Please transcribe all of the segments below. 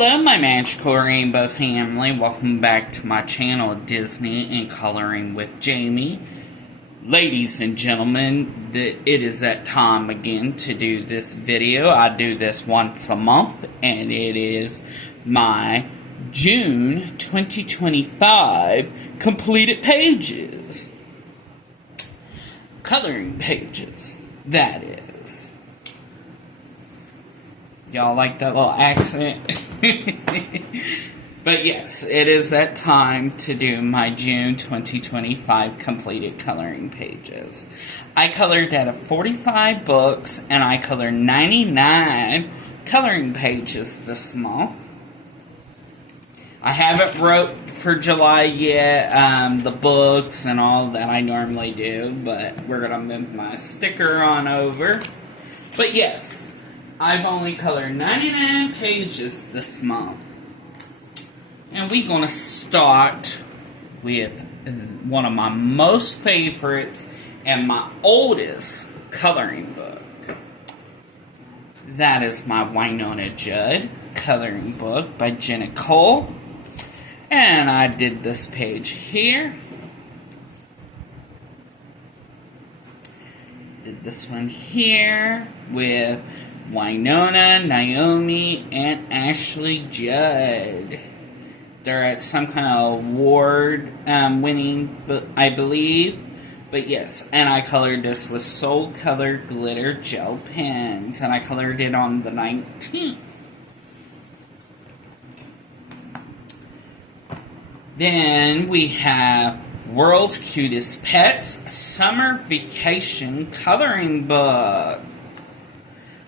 Hello, my magical rainbow family. Welcome back to my channel, Disney and Coloring with Jamie. Ladies and gentlemen, it is that time again to do this video. I do this once a month, and it is my June 2025 completed pages. Coloring pages, that is. Y'all like that little accent? But yes, it is that time to do my June 2025 completed coloring pages. I colored out of 45 books, and I colored 99 coloring pages this month. I haven't wrote for July yet, the books and all that I normally do, but we're going to move my sticker on over. But yes, I've only colored 99 pages this month. And we're going to start with one of my most favorites and my oldest coloring book. That is my Winona Judd coloring book by Jenna Cole. And I did this page here. Did this one here with Winona, Naomi, and Ashley Judd. They're at some kind of award winning, I believe. But yes, and I colored this with Soul Color Glitter Gel Pens, and I colored it on the 19th. Then we have World's Cutest Pets Summer Vacation Coloring Book.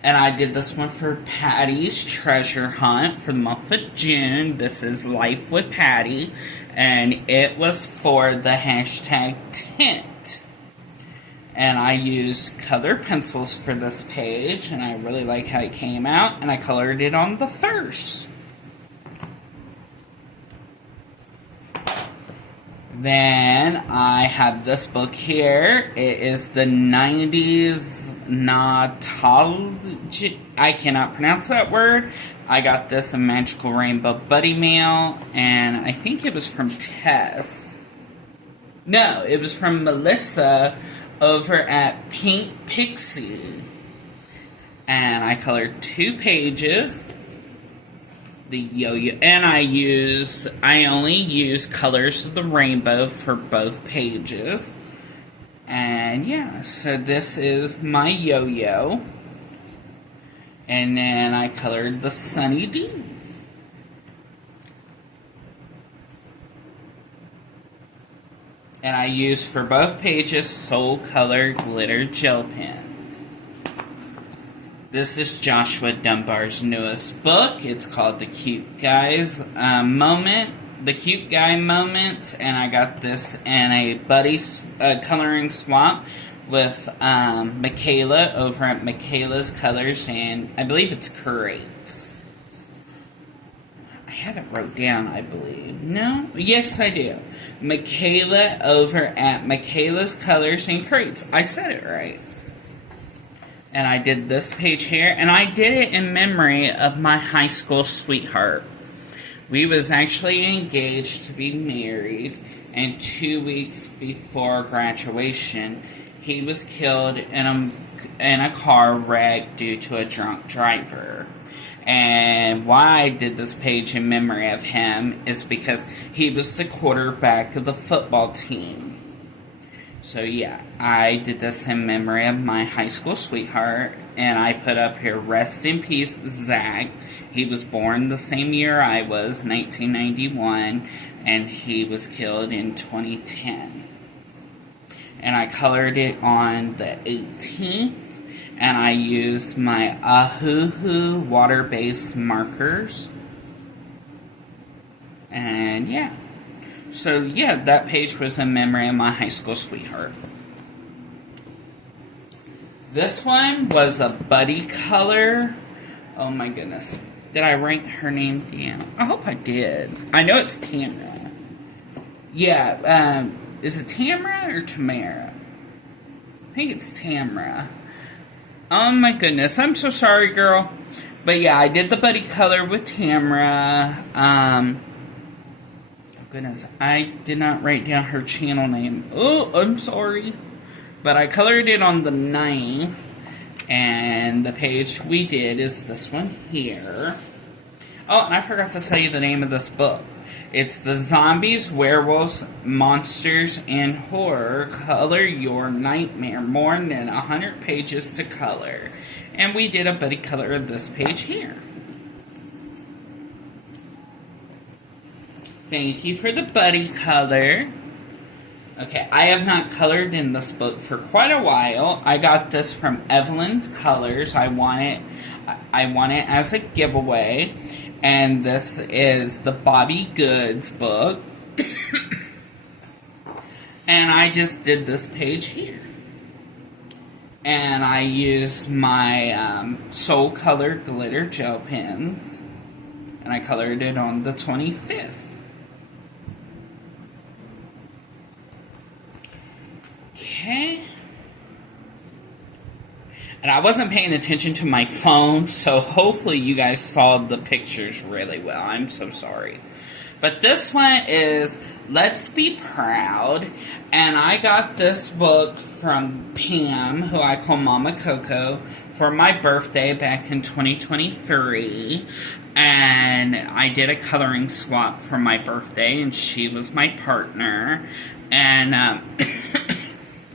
And I did this one for Patty's Treasure Hunt for the month of June. This is Life with Patty. And it was for the hashtag tent. And I used color pencils for this page. And I really like how it came out. And I colored it on the first. Then I have this book here. It is the 90s Nautology. I cannot pronounce that word. I got this in Magical Rainbow Buddy Mail, and I think it was from Tess. No, it was from Melissa over at Pink Pixie. And I colored 2 pages. The yo-yo, and I only use colors of the rainbow for both pages. And yeah, so this is my yo-yo. And then I colored the Sunny D. And I used for both pages Soul Color Glitter Gel Pens. This is Joshua Dunbar's newest book. It's called The Cute Guys Moment. The Cute Guy Moments. And I got this in a buddy coloring swap with Michaela over at Michaela's Colors. And I believe it's Curates. I have it wrote down, I believe. No? Yes, I do. Michaela over at Michaela's Colors and Curates. I said it right. And I did this page here, and I did it in memory of my high school sweetheart. We was actually engaged to be married, and 2 weeks before graduation, he was killed in a car wreck due to a drunk driver. And why I did this page in memory of him is because he was the quarterback of the football team. So yeah, I did this in memory of my high school sweetheart, and I put up here, rest in peace, Zach. He was born the same year I was, 1991, and he was killed in 2010. And I colored it on the 18th, and I used my Ahuhu water-based markers. And yeah. So, yeah, that page was in memory of my high school sweetheart. This one was a buddy color. Oh, my goodness. Did I write her name down? I hope I did. I know it's Tamara. Yeah, is it Tamara or Tamara? I think it's Tamara. Oh, my goodness. I'm so sorry, girl. But yeah, I did the buddy color with Tamara. Oh goodness, I did not write down her channel name. Oh, I'm sorry. But I colored it on the 9th. And the page we did is this one here. Oh, and I forgot to tell you the name of this book. It's The Zombies, Werewolves, Monsters, and Horror Color Your Nightmare. More than 100 pages to color. And we did a buddy color of this page here. Thank you for the buddy color. Okay, I have not colored in this book for quite a while. I got this from Evelyn's Colors. I won it as a giveaway. And this is the Bobby Goods book. And I just did this page here. And I used my Soul Color glitter gel pens. And I colored it on the 25th. Okay. And I wasn't paying attention to my phone, so hopefully you guys saw the pictures really well. I'm so sorry. But this one is Let's Be Proud. And I got this book from Pam, who I call Mama Coco, for my birthday back in 2023. And I did a coloring swap for my birthday, and she was my partner. And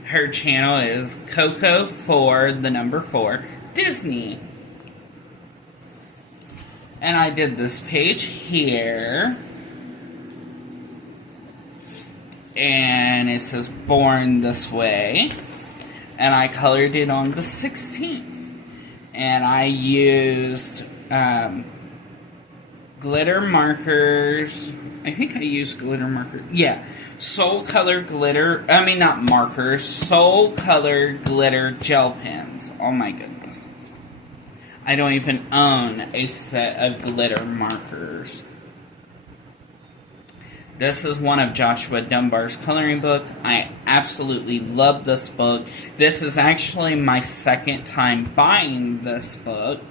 her channel is Coco for the number 4 Disney. And I did this page here. And it says Born This Way. And I colored it on the 16th. And I used glitter markers. I think I used glitter markers. Yeah. Soul Color glitter. I mean, not markers. Soul Color glitter gel pens. Oh my goodness. I don't even own a set of glitter markers. This is one of Joshua Dunbar's coloring book. I absolutely love this book. This is actually my second time buying this book.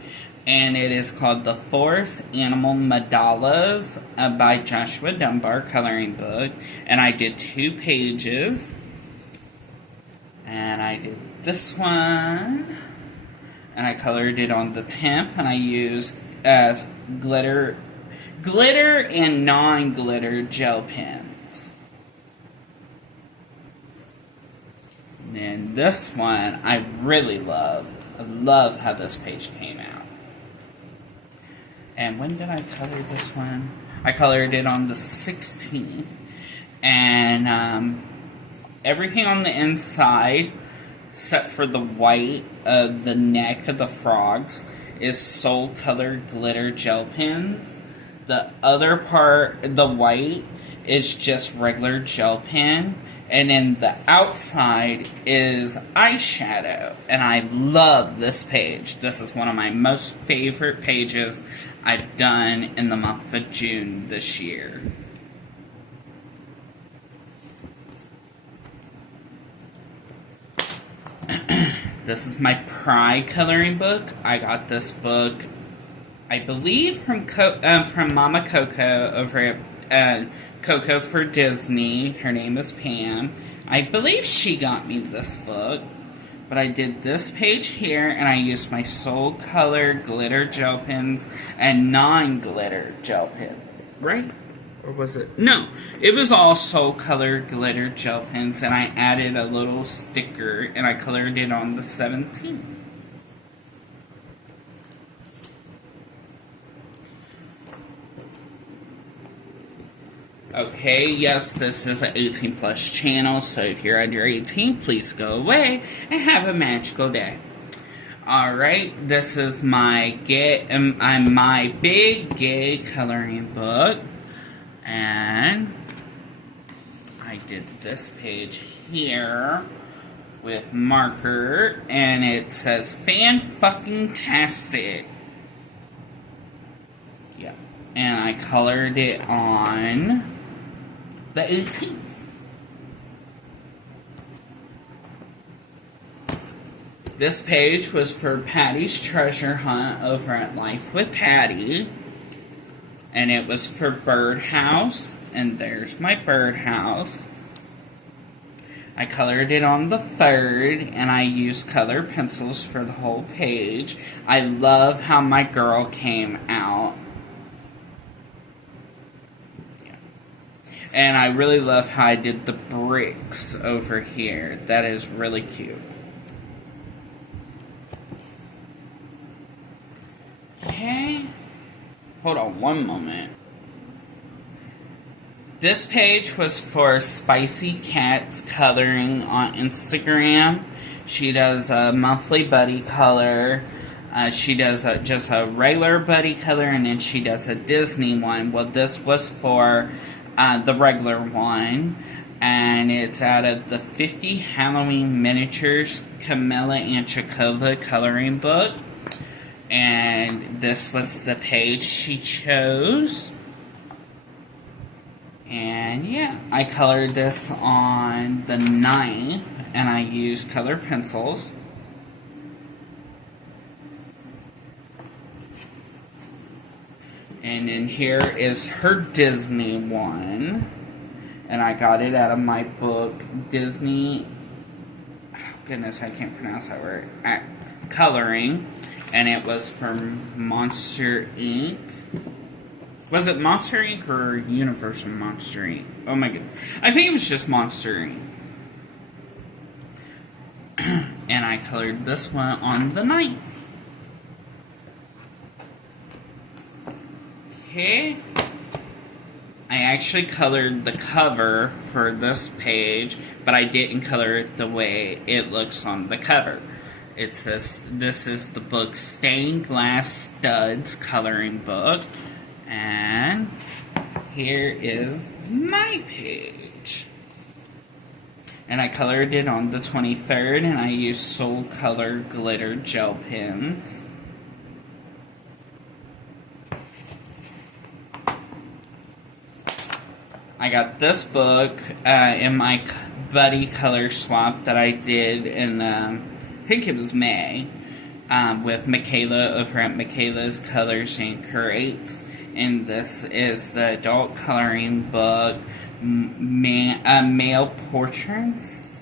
And it is called The Forest Animal Mandalas by Joshua Dunbar coloring book. And I did 2 pages. And I did this one. And I colored it on the 10th. And I used glitter and non-glitter gel pens. And then this one I really love. I love how this page came out. And when did I color this one? I colored it on the 16th. And everything on the inside, except for the white of the neck of the frogs, is Soul Color glitter gel pens. The other part, the white, is just regular gel pen. And then the outside is eyeshadow. And I love this page. This is one of my most favorite pages I've done in the month of June this year. This is my Pride coloring book. I got this book, I believe, from Mama Coco over at Coco for Disney. Her name is Pam. I believe she got me this book. But I did this page here, and I used my Soul Color glitter gel pens and non-glitter gel pens. Right? Or was it? No. It was all Soul Color glitter gel pens, and I added a little sticker, and I colored it on the 17th. Okay, yes, this is an 18 plus channel, so if you're under 18, please go away and have a magical day. Alright, this is my my big gay coloring book, and I did this page here with marker, and it says Fan-fucking-tastic. Yeah, and I colored it on the 18th. This page was for Patty's treasure hunt over at Life with Patty. And it was for Birdhouse. And there's my birdhouse. I colored it on the 3rd, and I used color pencils for the whole page. I love how my girl came out. Yeah. And I really love how I did the bricks over here. That is really cute. Okay. Hold on one moment. This page was for Spicy Cat's coloring on Instagram. She does a monthly buddy color. She does just a regular buddy color, and then she does a Disney one. Well, this was for the regular one. And it's out of the 50 Halloween Miniatures Camilla and Chakova coloring book. And this was the page she chose. And yeah, I colored this on the 9th, and I used color pencils. And then here is her Disney one. And I got it out of my book, Disney, oh goodness, I can't pronounce that word, coloring. And it was from Monster Inc. Was it Monster Inc. or Universal Monster Inc.? Oh my goodness. I think it was just Monster Inc. And I colored this one on the 9th. Okay. I actually colored the cover for this page, but I didn't color it the way it looks on the cover. It says, this is the book Stained Glass Studs coloring book. And here is my page. And I colored it on the 23rd, and I used Soul Color glitter gel pens. I got this book in my buddy color swap that I did in, I think it was May, with Michaela over at Michaela's Colors and Curates. And this is the adult coloring book, Male Portraits.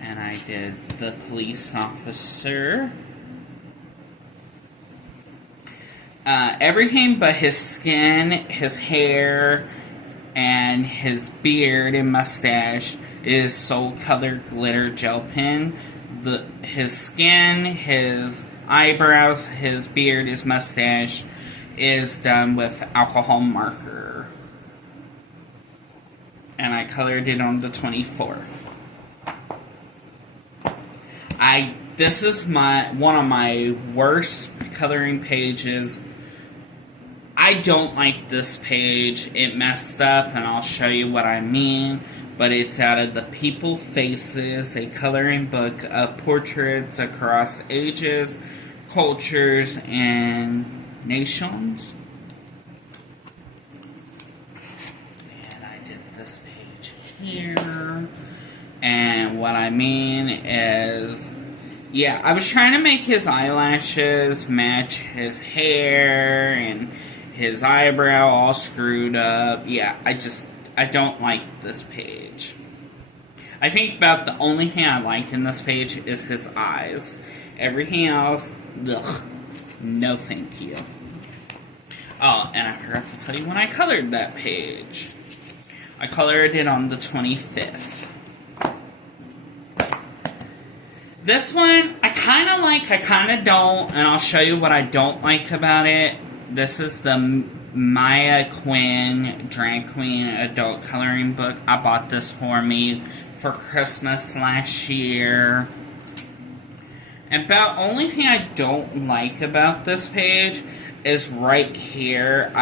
And I did the police officer. Everything but his skin, his hair, and his beard and mustache is Soul Color Glitter Gel Pen. His skin, his eyebrows, his beard, his mustache is done with alcohol marker. And I colored it on the 24th. This is one of my worst coloring pages. I don't like this page. It messed up, and I'll show you what I mean. But it's out of the People Faces, a coloring book of portraits across ages, cultures, and nations. And I did this page here. And what I mean is, yeah, I was trying to make his eyelashes match his hair and his eyebrow all screwed up. Yeah, I don't like this page. I think about the only thing I like in this page is his eyes. Everything else, ugh, no thank you. Oh, and I forgot to tell you when I colored that page. I colored it on the 25th. This one, I kind of like, I kind of don't, and I'll show you what I don't like about it. This is the Maya Quinn Drag Queen adult coloring book. I bought this for me for Christmas last year. And about only thing I don't like about this page is right here.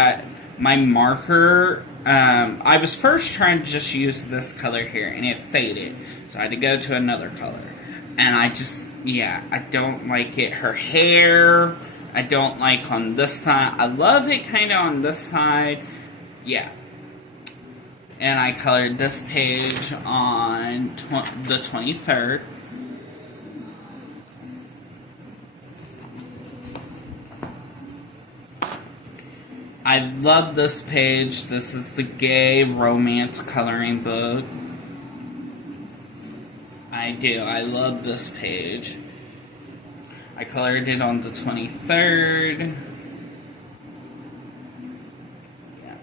My marker, I was first trying to just use this color here, and it faded. So I had to go to another color. And I don't like it. Her hair, I don't like on this side. I love it kind of on this side. Yeah. And I colored this page on the 23rd. I love this page. This is the gay romance coloring book. I do. I love this page. I colored it on the 23rd. Yeah.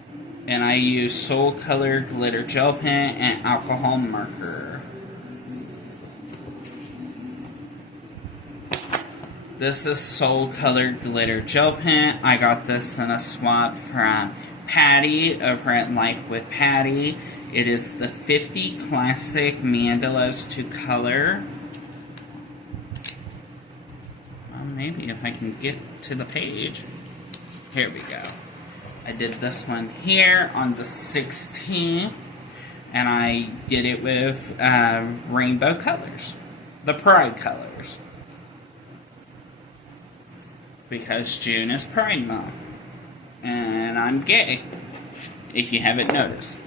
And I used Soul Color glitter gel pen and alcohol marker. This is Soul Color glitter gel pen. I got this in a swap from Patty over at Life with Patty. It is the 50 Classic Mandalas to Color. Well, maybe if I can get to the page. Here we go. I did this one here on the 16th. And I did it with rainbow colors. The Pride colors. Because June is Pride Month. And I'm gay. If you haven't noticed.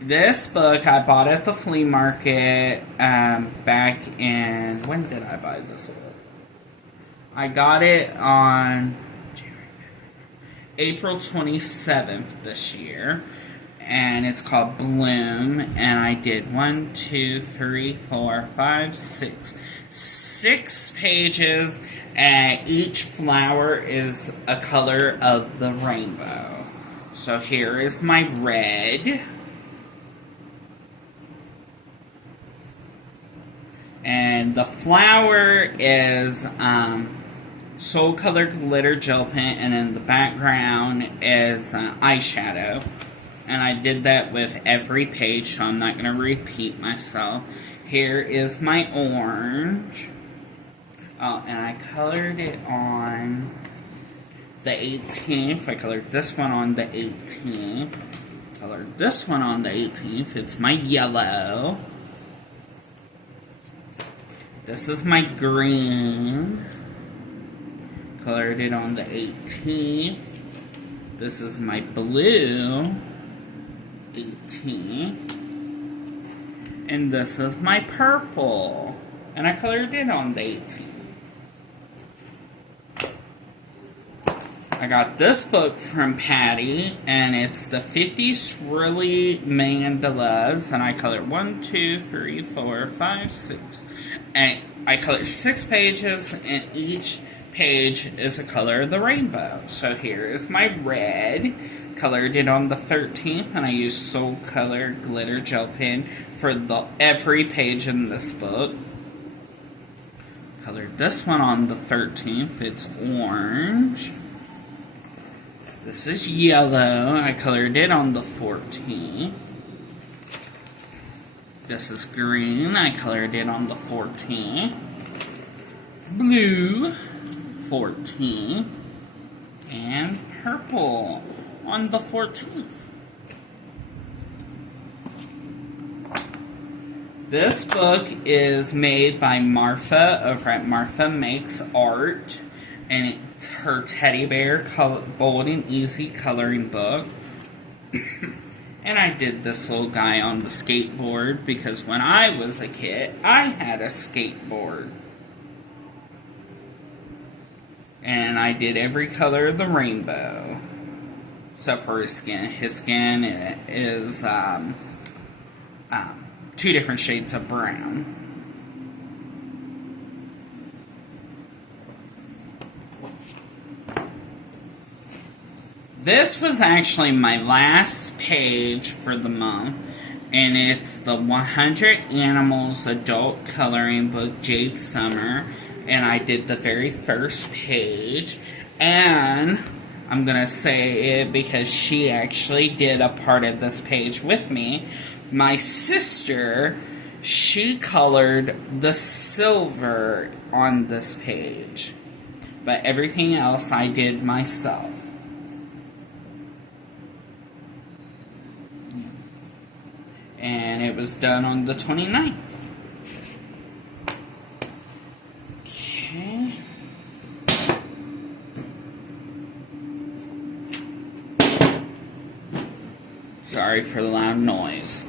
This book I bought at the flea market back in... When did I buy this book? I got it on April 27th this year. And it's called Bloom. And I did 6 pages. And each flower is a color of the rainbow. So here is my red. And the flower is Soul Color glitter gel pen, and in the background is eyeshadow. And I did that with every page, so I'm not going to repeat myself. Here is my orange. Oh, and I colored it on the 18th. I colored this one on the 18th. Colored this one on the 18th. It's my yellow. This is my green. Colored it on the 18th. This is my blue. 18th. And this is my purple. And I colored it on the 18th. I got this book from Patty, and it's the 50 Swirly Mandalas, and I colored 1, 2, 3, 4, 5, 6. And I colored 6 pages, and each page is a color of the rainbow. So here is my red. Colored it on the 13th, and I used Soul Color glitter gel pen for every page in this book. Colored this one on the 13th. It's orange. This is yellow. I colored it on the 14th. This is green. I colored it on the 14th. Blue, 14th. And purple on the 14th. This book is made by Martha over at Martha Makes Art. And it's her teddy bear bold and easy coloring book. And I did this little guy on the skateboard because when I was a kid, I had a skateboard. And I did every color of the rainbow. Except for his skin. His skin is 2 different shades of brown. This was actually my last page for the month, and it's the 100 Animals Adult Coloring Book Jade Summer, and I did the very first page, and I'm going to say it because she actually did a part of this page with me. My sister, she colored the silver on this page, but everything else I did myself. And it was done on the 29th. Okay. Sorry for the loud noise.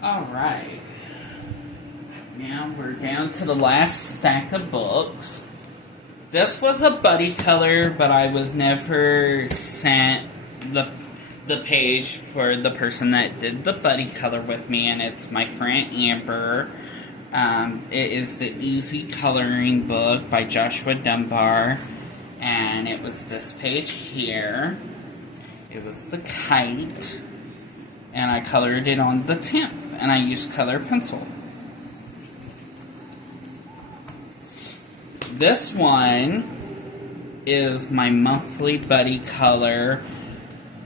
Alright. Now we're down to the last stack of books. This was a buddy color, but I was never sent the page for the person that did the buddy color with me, and it's my friend Amber. It is the Easy Coloring Book by Joshua Dunbar, and it was this page here. It was the kite, and I colored it on the 10th, and I used color pencil. This one is my monthly buddy color,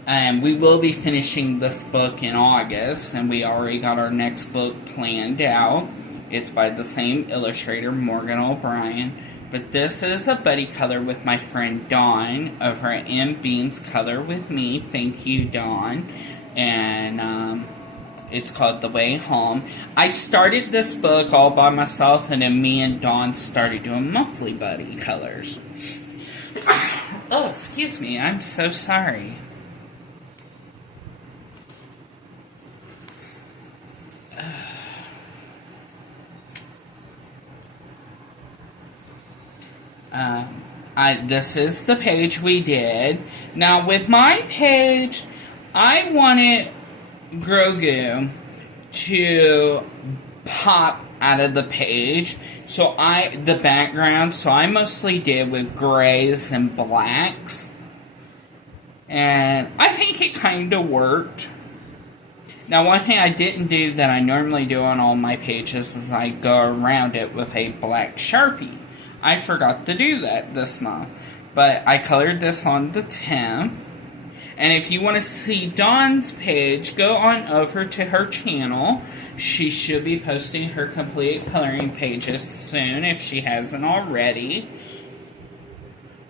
and we will be finishing this book in August, and we already got our next book planned out. It's by the same illustrator, Morgan O'Brien, but this is a buddy color with my friend Dawn over at M Beans Color With Me. Thank you, Dawn. And it's called The Way Home. I started this book all by myself, and then me and Dawn started doing monthly buddy colors. Oh, excuse me. I'm so sorry. This is the page we did. Now, with my page, I wanted Grogu to pop out of the page, so the background, so I mostly did with grays and blacks, and I think it kind of worked. Now, one thing I didn't do that I normally do on all my pages is I go around it with a black Sharpie. I forgot to do that this month, but I colored this on the 10th. And if you want to see Dawn's page, go on over to her channel. She should be posting her complete coloring pages soon if she hasn't already.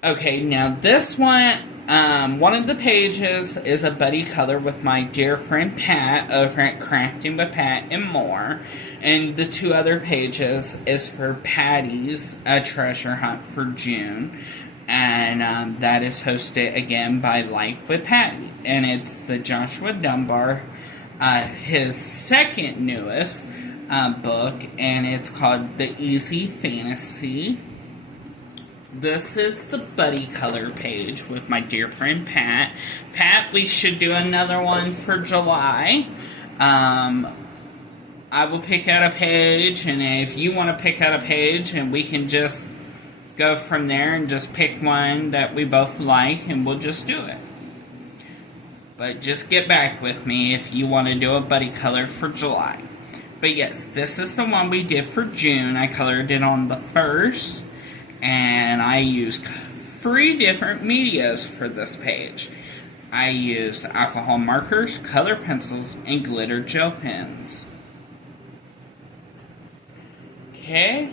Okay, now this one of the pages is a buddy color with my dear friend Pat over at Crafting with Pat and More. And the two other pages is for Patty's treasure hunt for June. And that is hosted again by Life with Patty. And it's the Joshua Dunbar, his second newest book. And it's called The Easy Fantasy. This is the buddy color page with my dear friend Pat. Pat, we should do another one for July. I will pick out a page, and if you want to pick out a page, and we can just go from there and just pick one that we both like, and we'll just do it. But just get back with me if you want to do a buddy color for July. But yes, this is the one we did for June. I colored it on the 1st, and I used 3 different medias for this page. I used alcohol markers, color pencils, and glitter gel pens. Okay.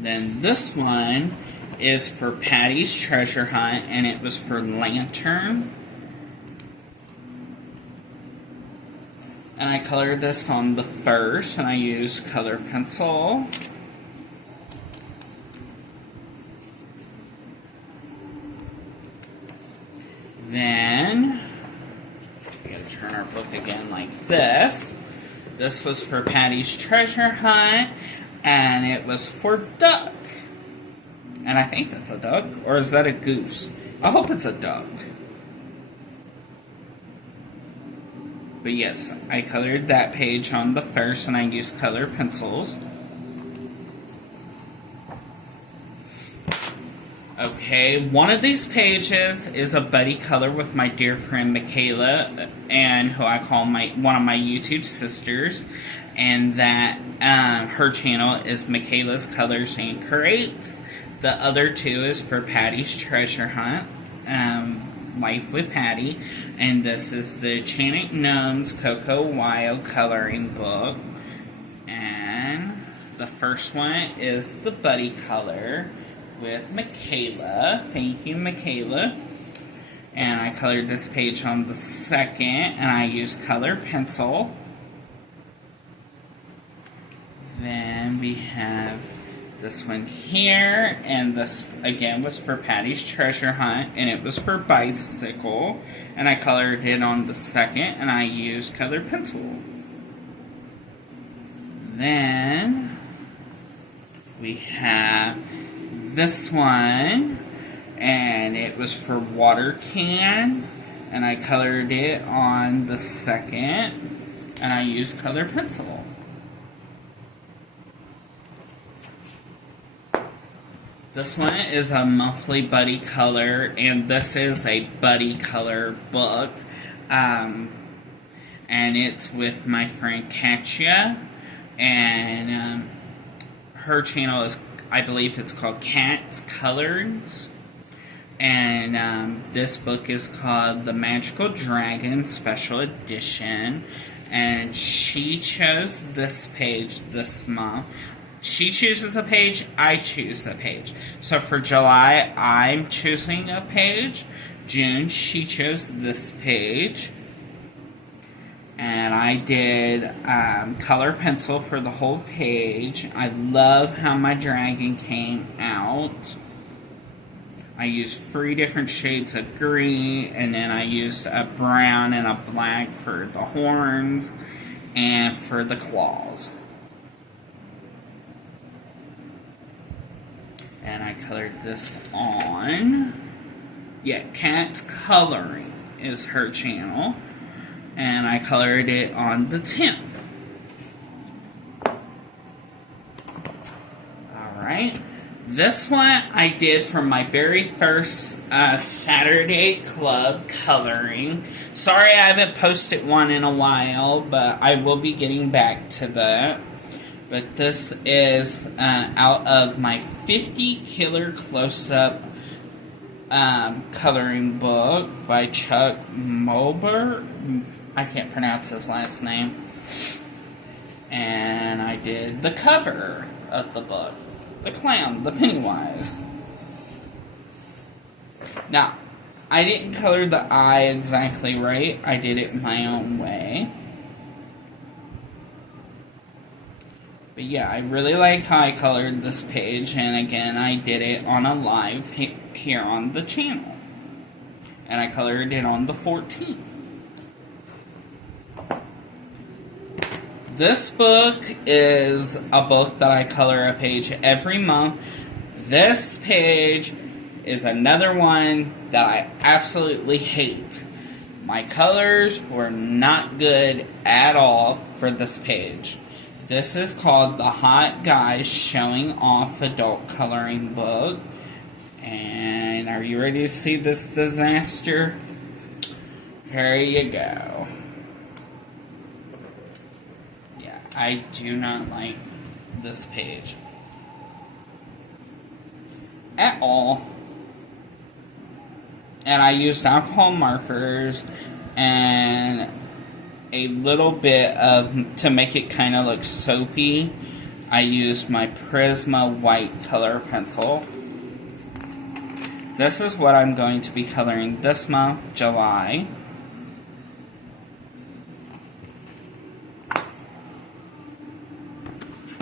Then this one is for Patty's Treasure Hunt, and it was for Lantern. And I colored this on the 1st, and I used color pencil. Then, we gotta turn our book again like this. This was for Patty's Treasure Hunt, and it was for Duck. And I think that's a duck, or is that a goose? I hope it's a duck. But yes, I colored that page on the 1st, and I used color pencils. Okay, one of these pages is a buddy color with my dear friend Michaela, and who I call one of my YouTube sisters, and that her channel is Michaela's Colors and Creates. The other 2 is for Patty's Treasure Hunt, Life with Patty, and this is the Enchanted Gnomes Cocoa Wild Coloring Book. And the first one is the buddy color with Michaela. Thank you, Michaela. And I colored this page on the 2nd, and I used color pencil. Then we have this one here, and this again was for Patty's Treasure Hunt, and it was for Bicycle, and I colored it on the 2nd, and I used color pencil. Then We have this one, and it was for water can, and I colored it on the second, and I used color pencil. This one is a monthly buddy color, and this is a buddy color book, and it's with my friend Katya, and her channel is, I believe it's called Cat's Colors, and this book is called The Magical Dragon Special Edition, and she chose this page this month. She chooses a page, I choose a page. So for July, I'm choosing a page. June, she chose this page. And I did color pencil for the whole page. I love how my dragon came out. I used 3 different shades of green, and then I used a brown and a black for the horns and for the claws. And I colored this on. Yeah, Cat's Coloring is her channel. And I colored it on the 10th. Alright. This one I did for my very first Saturday club coloring. Sorry I haven't posted one in a while, but I will be getting back to that. But this is out of my 50 Killer Close-Up coloring book by Chuck Mulber. I can't pronounce his last name. And I did the cover of the book. The clown, the Pennywise. Now, I didn't color the eye exactly right. I did it my own way. But yeah, I really like how I colored this page, and again, I did it on a live here on the channel. And I colored it on the 14th. This book is a book that I color a page every month. This page is another one that I absolutely hate. My colors were not good at all for this page. This is called The Hot Guys Showing Off Adult Coloring Book. And are you ready to see this disaster? Here you go. Yeah, I do not like this page at all. And I used alcohol markers and a little bit of, to make it kind of look soapy, I used my Prisma white color pencil. This is what I'm going to be coloring this month, July.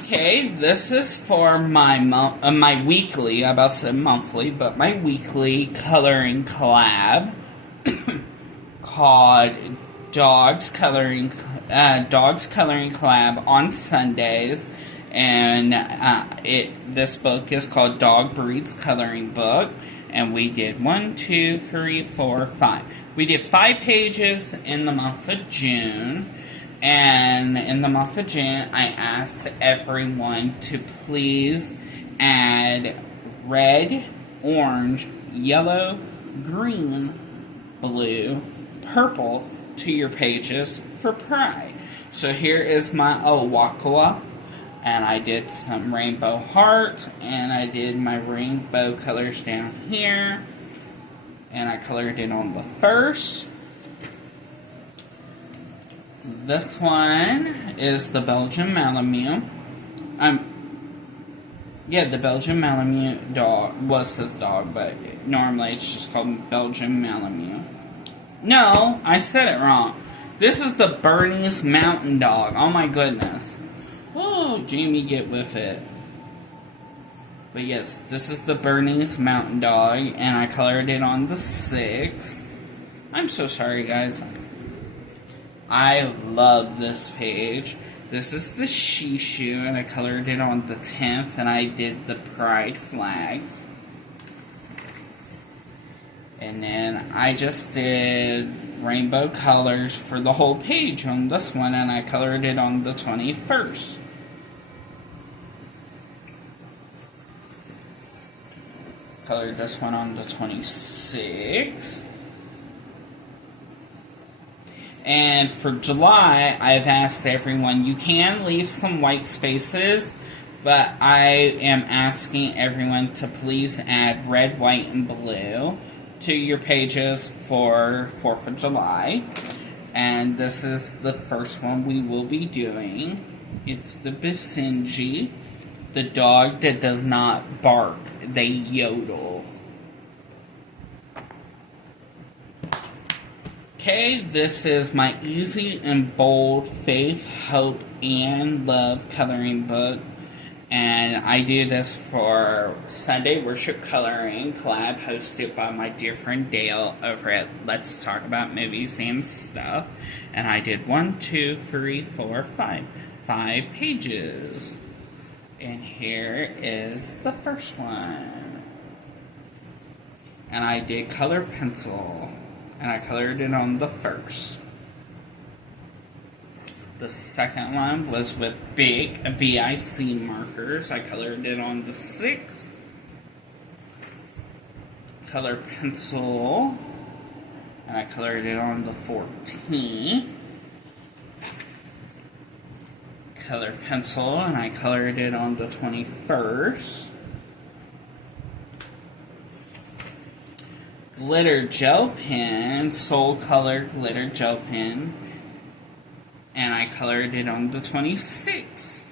Okay, this is for my my weekly, I about to say monthly, but my weekly coloring collab called Dogs Coloring Collab on Sundays, and this book is called Dog Breeds Coloring Book, and we did 1, 2, 3, 4, 5. We did 5 pages in the month of June, and in the month of June, I asked everyone to please add red, orange, yellow, green, blue, purple to your pages for pride. So here is my Owakawa, and I did some rainbow hearts, and I did my rainbow colors down here, and I colored it on the first. This one is the Belgian Malamute. Yeah, the Belgian Malamute dog was this dog, but normally it's just called Belgian Malamute. No, I said it wrong. This is the Bernese Mountain Dog. Oh my goodness. Oh, Jamie, get with it. But yes, this is the Bernese Mountain Dog, and I colored it on the 6th. I'm so sorry, guys. I love this page. This is the Shishu, and I colored it on the 10th, and I did the pride flag. And then I just did rainbow colors for the whole page on this one, and I colored it on the 21st. Colored this one on the 26th. And for July, I've asked everyone, you can leave some white spaces, but I am asking everyone to please add red, white, and blue to your pages for 4th of July. And this is the first one we will be doing. It's the Basenji, the dog that does not bark, they yodel. Okay, this is my easy and bold faith, hope, and love coloring book. And I do this for Sunday Worship Coloring Collab, hosted by my dear friend Dale over at Let's Talk About Movies and Stuff. And I did 1, 2, 3, 4, 5. 5 pages. And here is the first one. And I did color pencil. And I colored it on the 1st. The second one was with big BIC markers. I colored it on the 6th. Color pencil. And I colored it on the 14th. Color pencil. And I colored it on the 21st. Glitter gel pen, Soul Color glitter gel pen, and I colored it on the 26th.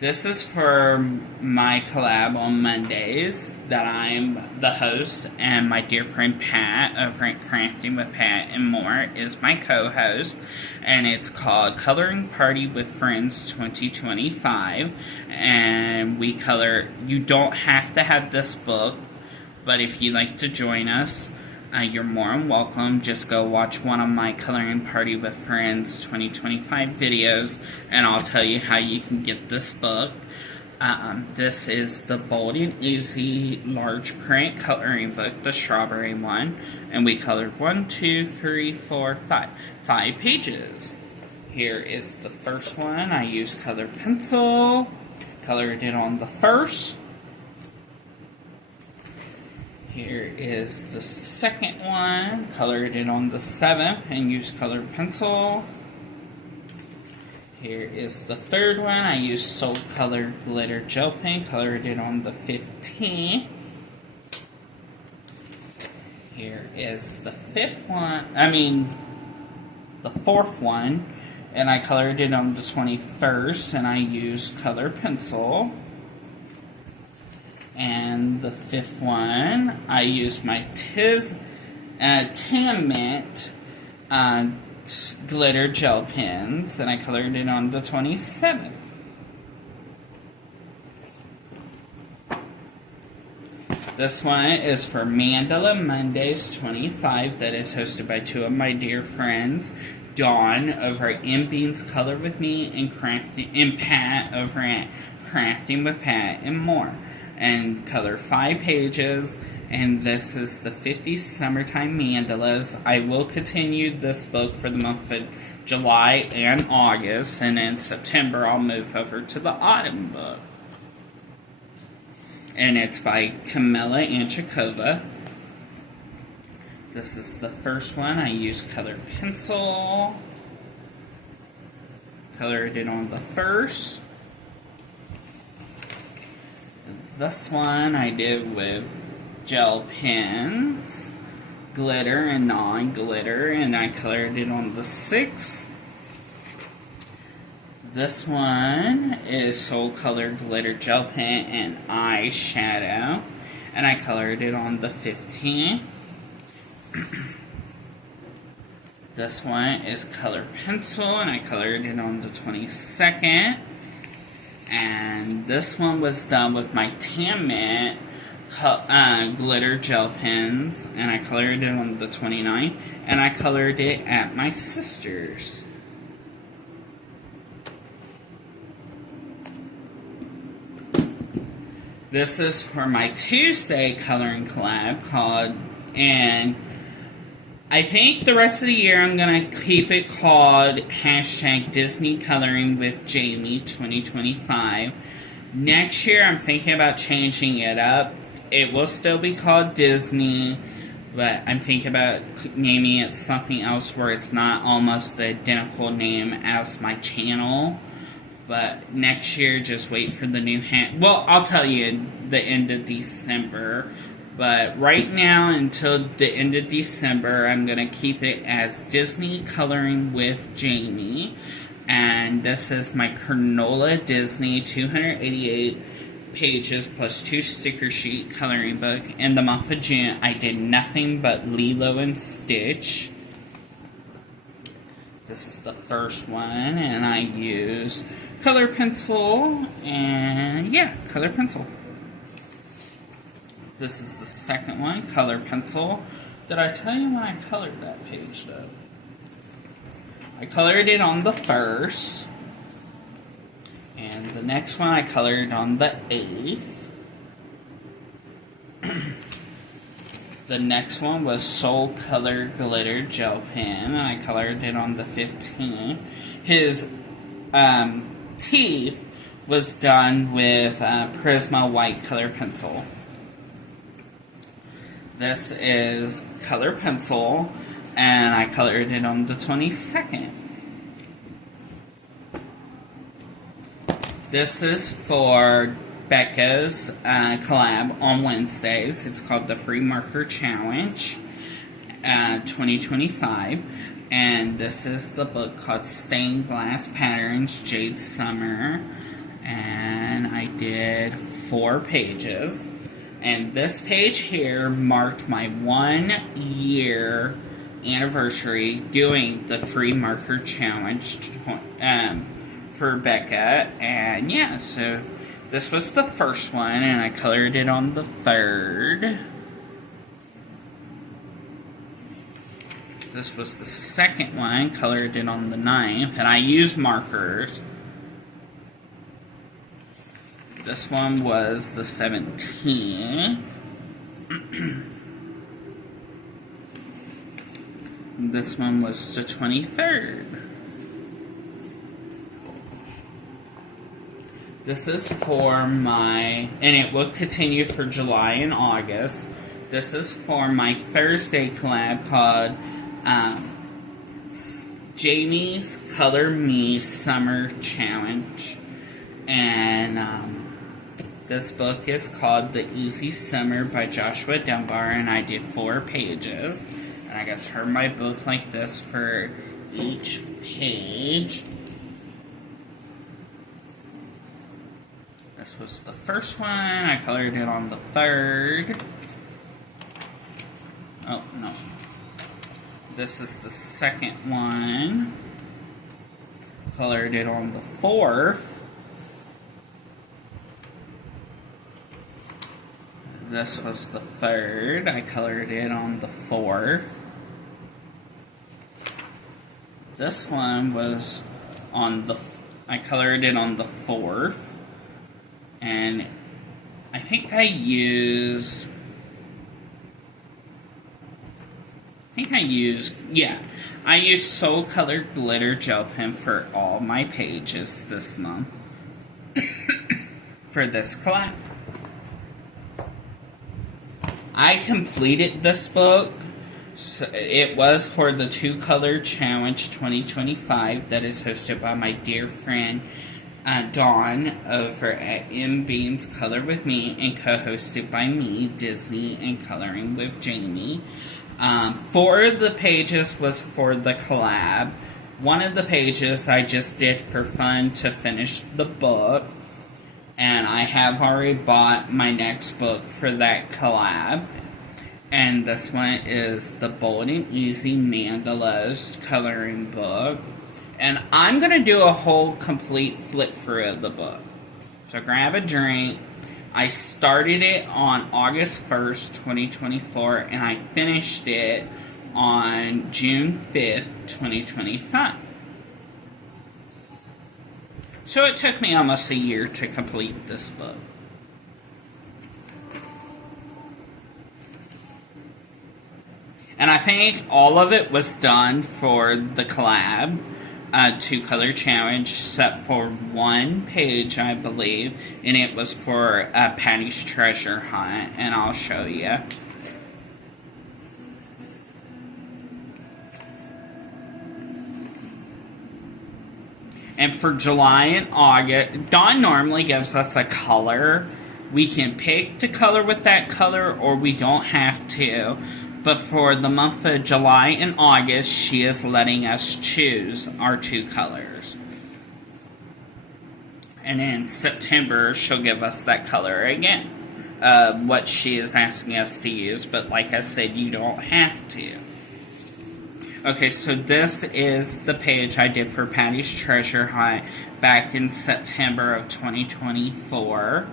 This is for my collab on Mondays that I'm the host, and my dear friend Pat over at Crafting with Pat and More is my co-host, and it's called Coloring Party with Friends 2025, and we color. You don't have to have this book, but if you'd like to join us, you're more than welcome. Just go watch one of my Coloring Party with Friends 2025 videos, and I'll tell you how you can get this book. This is the Bold and Easy large print coloring book, the strawberry one, and we colored 1, 2, 3, 4, 5. 5 pages. Here is the first one. I used color pencil, colored it on the 1st. Here is the second one, colored it on the 7th and used colored pencil. Here is the third one, I used Soul Color glitter gel pen, colored it on the 15th. Here is the the fourth one, and I colored it on the 21st, and I used color pencil. And the 5th one, I used my Tan Mint glitter gel pens, and I colored it on the 27th. This one is for Mandala Mondays 25, that is hosted by 2 of my dear friends, Dawn over at M Beans Color With Me and Pat over at Crafting with Pat and More. And color 5 pages, and this is the 50 Summertime Mandalas. I will continue this book for the month of July and August, and in September I'll move over to the Autumn book. And it's by Camilla Anchikova. This is the first one. I used color pencil, colored it on the 1st. This one I did with gel pens, glitter and non-glitter, and I colored it on the 6th. This one is Soul Color glitter gel pen and eyeshadow, and I colored it on the 15th. This one is color pencil, and I colored it on the 22nd. And this one was done with my Tan Mint glitter gel pens, and I colored it on the 29th, and I colored it at my sister's. This is for my Tuesday coloring collab called, and I think the rest of the year I'm going to keep it called hashtag Disney Coloring with Jamie 2025. Next year I'm thinking about changing it up. It will still be called Disney, but I'm thinking about naming it something else where it's not almost the identical name as my channel. But next year, just wait for the new well, I'll tell you the end of December. But right now, until the end of December, I'm going to keep it as Disney Coloring with Jamie. And this is my Cronulla Disney 288 pages plus 2 sticker sheet coloring book. In the month of June, I did nothing but Lilo and Stitch. This is the first one, and I use color pencil, and yeah, color pencil. This is the second one, color pencil. Did I tell you when I colored that page, though? I colored it on the 1st, and the next one I colored on the 8th. The next one was Soul Color Glitter Gel Pen, and I colored it on the 15th. His teeth was done with Prisma White Color Pencil. This is Color Pencil, and I colored it on the 22nd. This is for Becca's collab on Wednesdays. It's called the Free Marker Challenge 2025. And this is the book called Stained Glass Patterns Jade Summer. And I did 4 pages. And this page here marked my 1-year anniversary doing the Free Marker Challenge for Becca. And yeah, so this was the first one, and I colored it on the 3rd. This was the second one, colored it on the 9th, and I used markers. This one was the 17th. This one was the 23rd. This is for my, and it will continue for July and August. This is for my Thursday collab called Jamie's Color Me Summer Challenge. And this book is called The Easy Summer by Joshua Dunbar, and I did 4 pages. And I got to turn my book like this for each page. This was the first one. I colored it on the 3rd. Oh, no. This is the second one. Colored it on the 4th. This was the 3rd. I colored it on the 4th. This one was on the... I colored it on the 4th. And I think I used... I used Soul Color Glitter Gel Pen for all my pages this month. For this collab. I completed this book. So it was for the 2-Color Challenge 2025 that is hosted by my dear friend Dawn over at M. Beans Color With Me and co-hosted by me, Disney, and Coloring with Jamie. 4 of the pages was for the collab. 1 of the pages I just did for fun to finish the book. And I have already bought my next book for that collab. And this one is the Bold and Easy Mandalas coloring book. And I'm going to do a whole complete flip through of the book. So grab a drink, I started it on August 1st, 2024, and I finished it on June 5th, 2025. So it took me almost a year to complete this book. And I think all of it was done for the collab, 2-color challenge, except for one page, I believe, and it was for Patty's Treasure Hunt, and I'll show you. And for July and August, Dawn normally gives us a color. We can pick to color with that color, or we don't have to. But for the month of July and August, she is letting us choose our 2 colors. And in September, she'll give us that color again. What she is asking us to use, but like I said, you don't have to. Okay, so this is the page I did for Patty's Treasure Hunt back in September of 2024.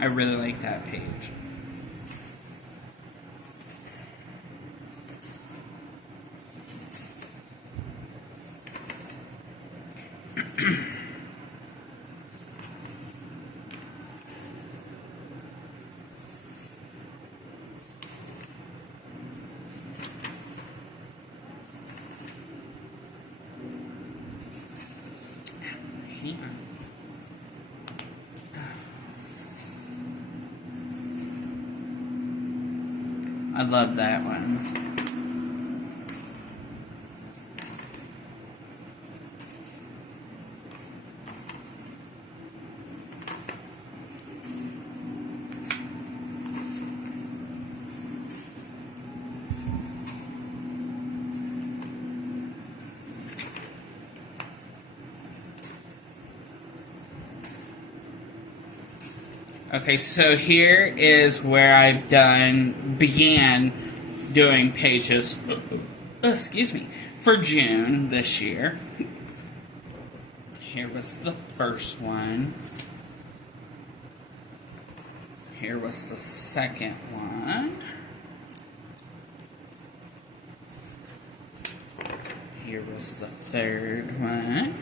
I really like that page. I love that one. Okay, so here is where I've began doing pages, excuse me, for June this year. Here was the first one. Here was the second one. Here was the third one.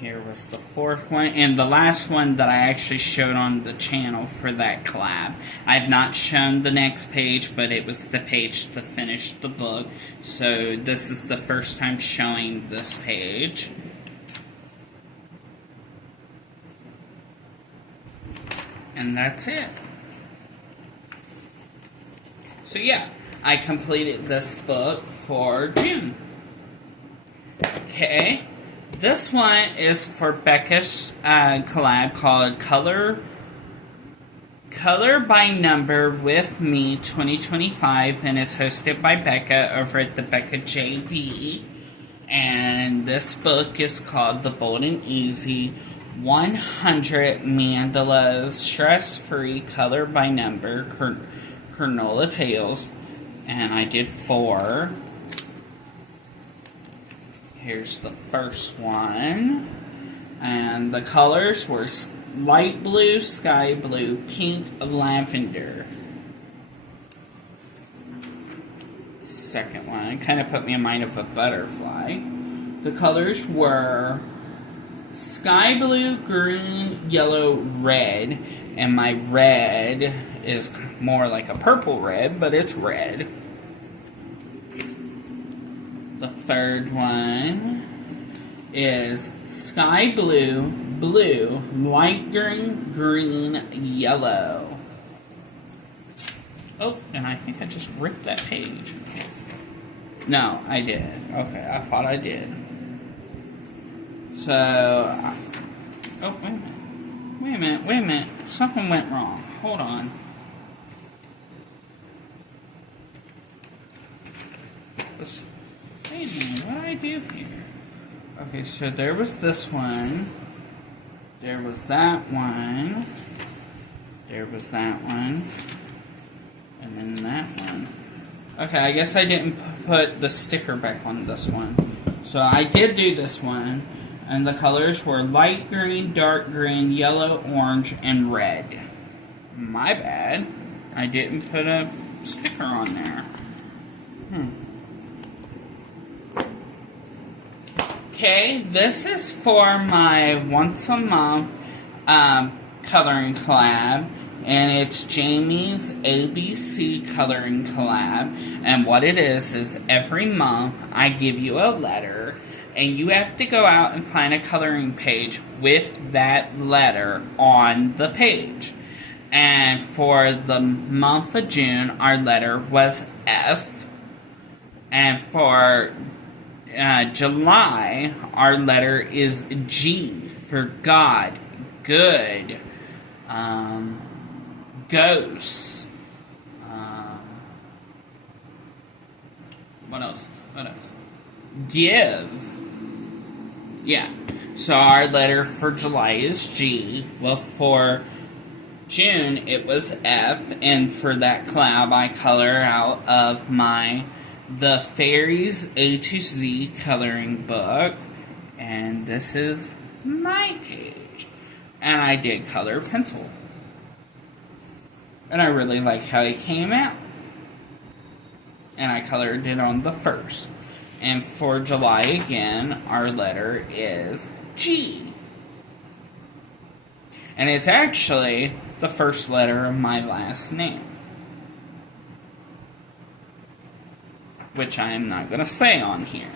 Here was the fourth one, and the last one that I actually showed on the channel for that collab. I've not shown the next page, but it was the page to finish the book. So this is the first time showing this page. And that's it. So yeah, I completed this book for June. Okay. This one is for Becca's collab called Color by Number with Me 2025, and it's hosted by Becca over at the Becca JB. And this book is called The Bold and Easy 100 Mandalas Stress-Free Color by Number Granola Tales. And I did 4. Here's the first one, and the colors were light blue, sky blue, pink, lavender. Second one kind of put me in mind of a butterfly. The colors were sky blue, green, yellow, red, and my red is more like a purple red, but it's red. The third one is sky blue, blue, light green, green, yellow. Oh, and I think I just ripped that page. No, I did. Okay, I thought I did. So, oh, wait a minute. Something went wrong. Hold on. Hey man, what did I do here? Okay, so there was this one. There was that one. There was that one. And then that one. Okay, I guess I didn't put the sticker back on this one. So I did do this one. And the colors were light green, dark green, yellow, orange, and red. My bad. I didn't put a sticker on there. Okay, this is for my once a month coloring collab. And it's Jamie's ABC coloring collab. And what it is every month I give you a letter. And you have to go out and find a coloring page with that letter on the page. And for the month of June, our letter was F. And for July, our letter is G for God, good, ghosts. What else? Give. Yeah. So our letter for July is G. Well, for June, it was F. And for that collab, I color out of the Fairies A to Z coloring book. And this is my page. And I did color pencil. And I really like how it came out. And I colored it on the 1st. And for July again, our letter is G. And it's actually the first letter of my last name. Which I am not going to say on here.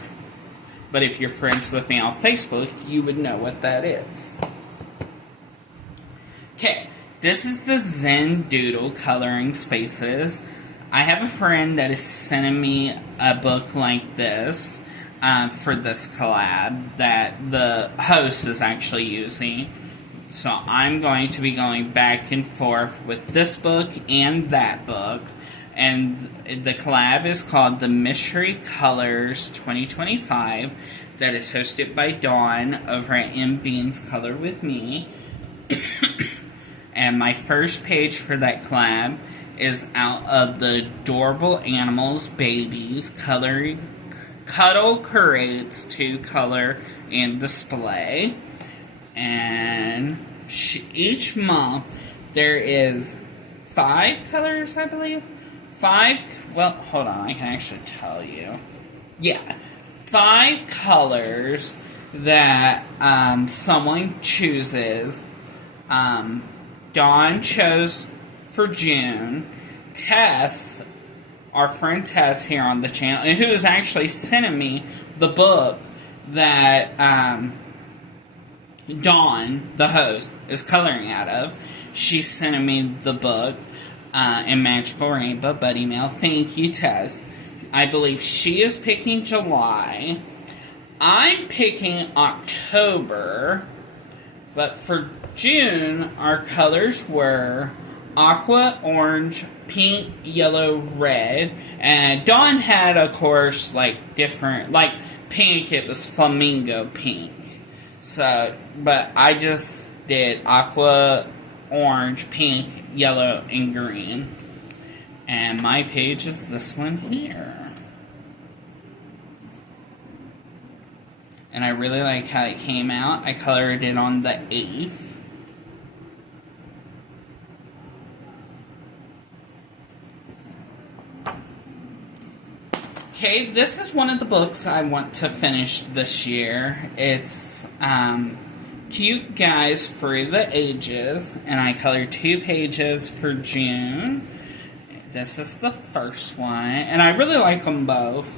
But if you're friends with me on Facebook, you would know what that is. Okay, this is the Zen Doodle Coloring Spaces. I have a friend that is sending me a book like this for this collab that the host is actually using. So I'm going to be going back and forth with this book and that book. And the collab is called The Mystery Colors 2025. That is hosted by Dawn over at M Beans Color With Me. And my first page for that collab is out of the Adorable Animals Babies Cuddle Curates to Color and Display. And each month there is 5 colors, I believe. 5, well, hold on, I can actually tell you. Yeah, 5 colors that someone chooses. Dawn chose for June. Tess, our friend Tess here on the channel, and who is actually sending me the book that Dawn, the host, is coloring out of. She's sending me the book in Magical Rainbow Buddy Mail. Thank you, Tess. I believe she is picking July. I'm picking October. But for June, our colors were aqua, orange, pink, yellow, red. And Dawn had, of course, like different, like pink, it was flamingo pink. So, but I just did aqua, orange, pink, yellow, and green. And my page is this one here. And I really like how it came out. I colored it on the 8th. Okay, this is one of the books I want to finish this year. It's Cute Guys for the Ages, and I colored 2 pages for June. This is the first one, and I really like them both.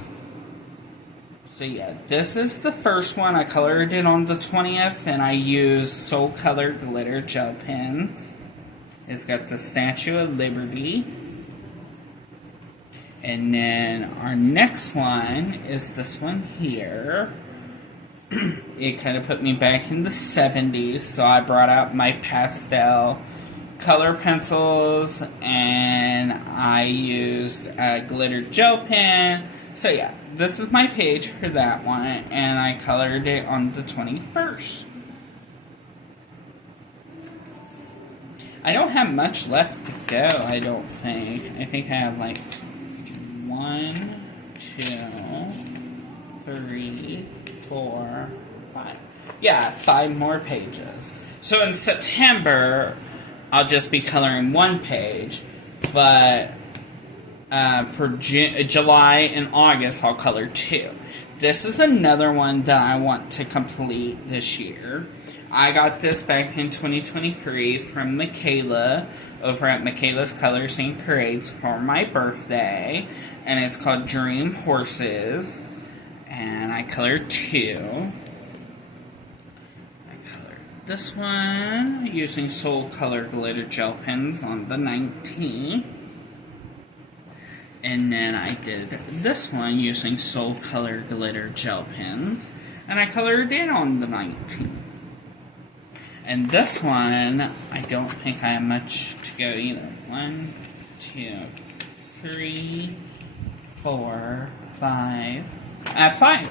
So yeah, this is the first one. I colored it on the 20th, and I used Soul Color Glitter Gel Pens. It's got the Statue of Liberty. And then our next one is this one here. It kind of put me back in the 70s, so I brought out my pastel color pencils, and I used a glitter gel pen. So yeah, this is my page for that one, and I colored it on the 21st. I don't have much left to go, I don't think. I think I have like 1, 2, 3, 4, 5. Yeah, 5 more pages. So in September, I'll just be coloring 1 page, but for July and August, I'll color 2. This is another one that I want to complete this year. I got this back in 2023 from Michaela over at Michaela's Colors and Creates for my birthday, and it's called Dream Horses, and I colored 2. I colored this one using Soul Color Glitter Gel Pens on the 19th. And then I did this one using Soul Color Glitter Gel Pens, and I colored it on the 19th. And this one, I don't think I have much to go either. 1, 2, 3, 4, 5. 5.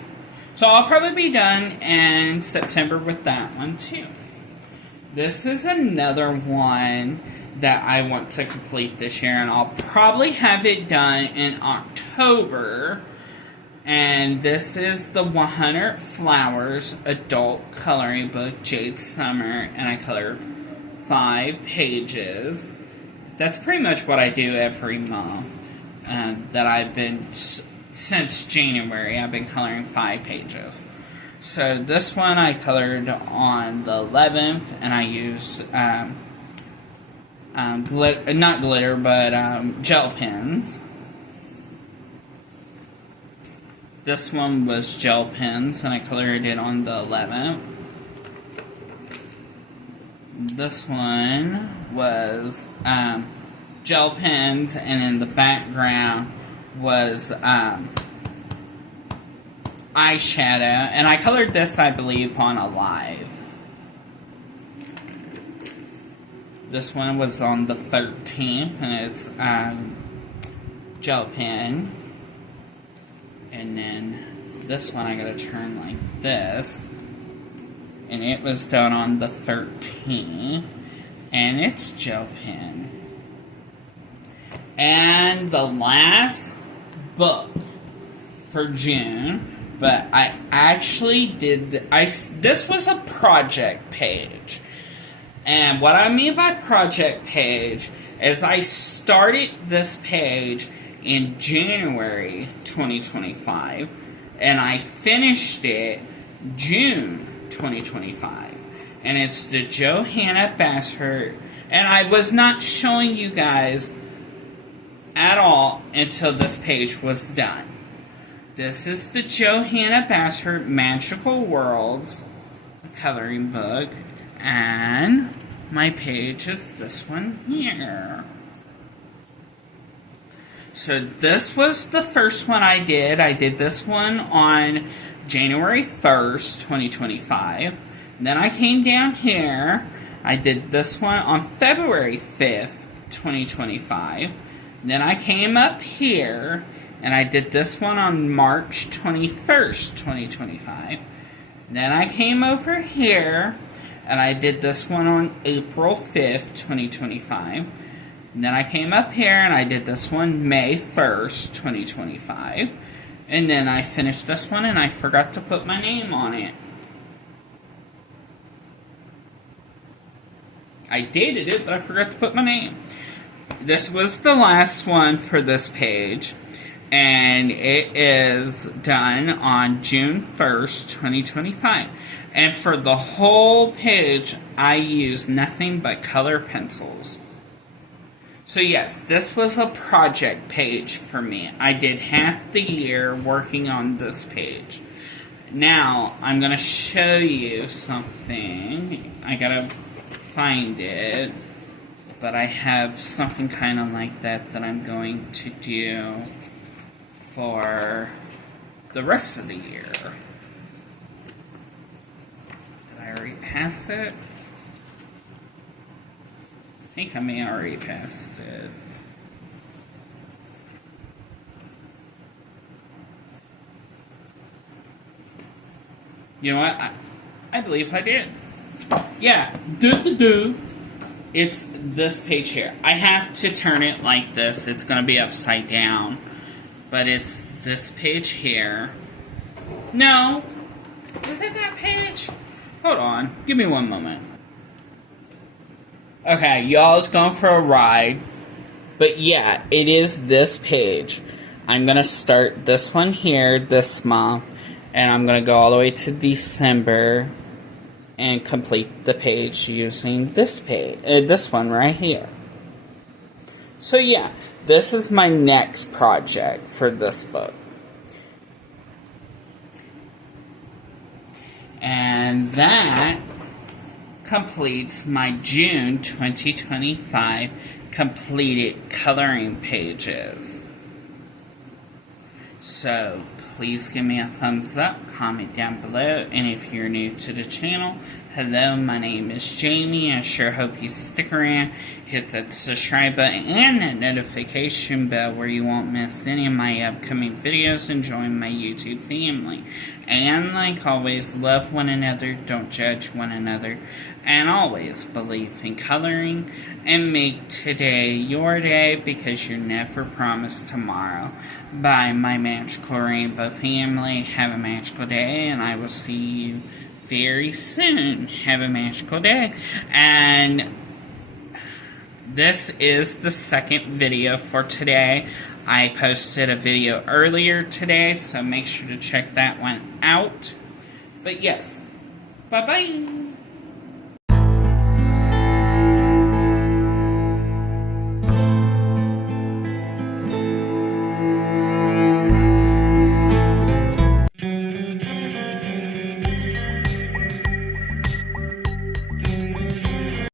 So I'll probably be done in September with that one too. This is another one that I want to complete this year, and I'll probably have it done in October. And this is the 100 Flowers Adult Coloring Book, Jade Summer, and I colored 5 pages. That's pretty much what I do every month. That I've been, since January, I've been coloring 5 pages. So this one I colored on the 11th, and I used not glitter, but gel pens. This one was gel pens, and I colored it on the 11th. This one was gel pens, and in the background was eyeshadow, and I colored this, I believe, on a live. This one was on the 13th, and it's gel pen. And then this one I gotta turn like this. And it was done on the 13th. And it's gel pen. And the last book for June, but I actually did, this was a project page. And what I mean by project page is I started this page in January 2025, and I finished it June 2025. And it's the Johanna Bassford, and I was not showing you guys at all until this page was done. This is the Johanna Bassford Magical Worlds coloring book, and my page is this one here. So this was the first one I did. I did this one on January 1st, 2025. Then I came down here. I did this one on February 5th, 2025. Then I came up here, and I did this one on March 21st, 2025. Then I came over here, and I did this one on April 5th, 2025. And then I came up here and I did this one May 1st, 2025. And then I finished this one and I forgot to put my name on it. I dated it, but I forgot to put my name. This was the last one for this page. And it is done on June 1st, 2025. And for the whole page, I used nothing but color pencils. So yes, this was a project page for me. I did half the year working on this page. Now, I'm going to show you something. I gotta find it. But I have something kind of like that that I'm going to do for the rest of the year. Did I already pass it? I think I may have already passed it. You know what? I believe I did. Yeah. it's this page here. I have to turn it like this. It's going to be upside down. But it's this page here. No. Is it that page? Hold on. Give me one moment. Okay, y'all's going for a ride. But yeah, it is this page. I'm going to start this one here this month. And I'm going to go all the way to December. And complete the page using this page. This one right here. So yeah, this is my next project for this book. And that completes my June 2025 completed coloring pages. So please give me a thumbs up, comment down below, and if you're new to the channel, hello, my name is Jamie. I sure hope you stick around, hit that subscribe button and that notification bell where you won't miss any of my upcoming videos and join my YouTube family. And like always, love one another, don't judge one another, and always believe in coloring and make today your day because you're never promised tomorrow. Bye, my magical rainbow family. Have a magical day, and I will see you very soon. Have a magical day. And this is the second video for today. I posted a video earlier today, so make sure to check that one out. But yes, bye-bye.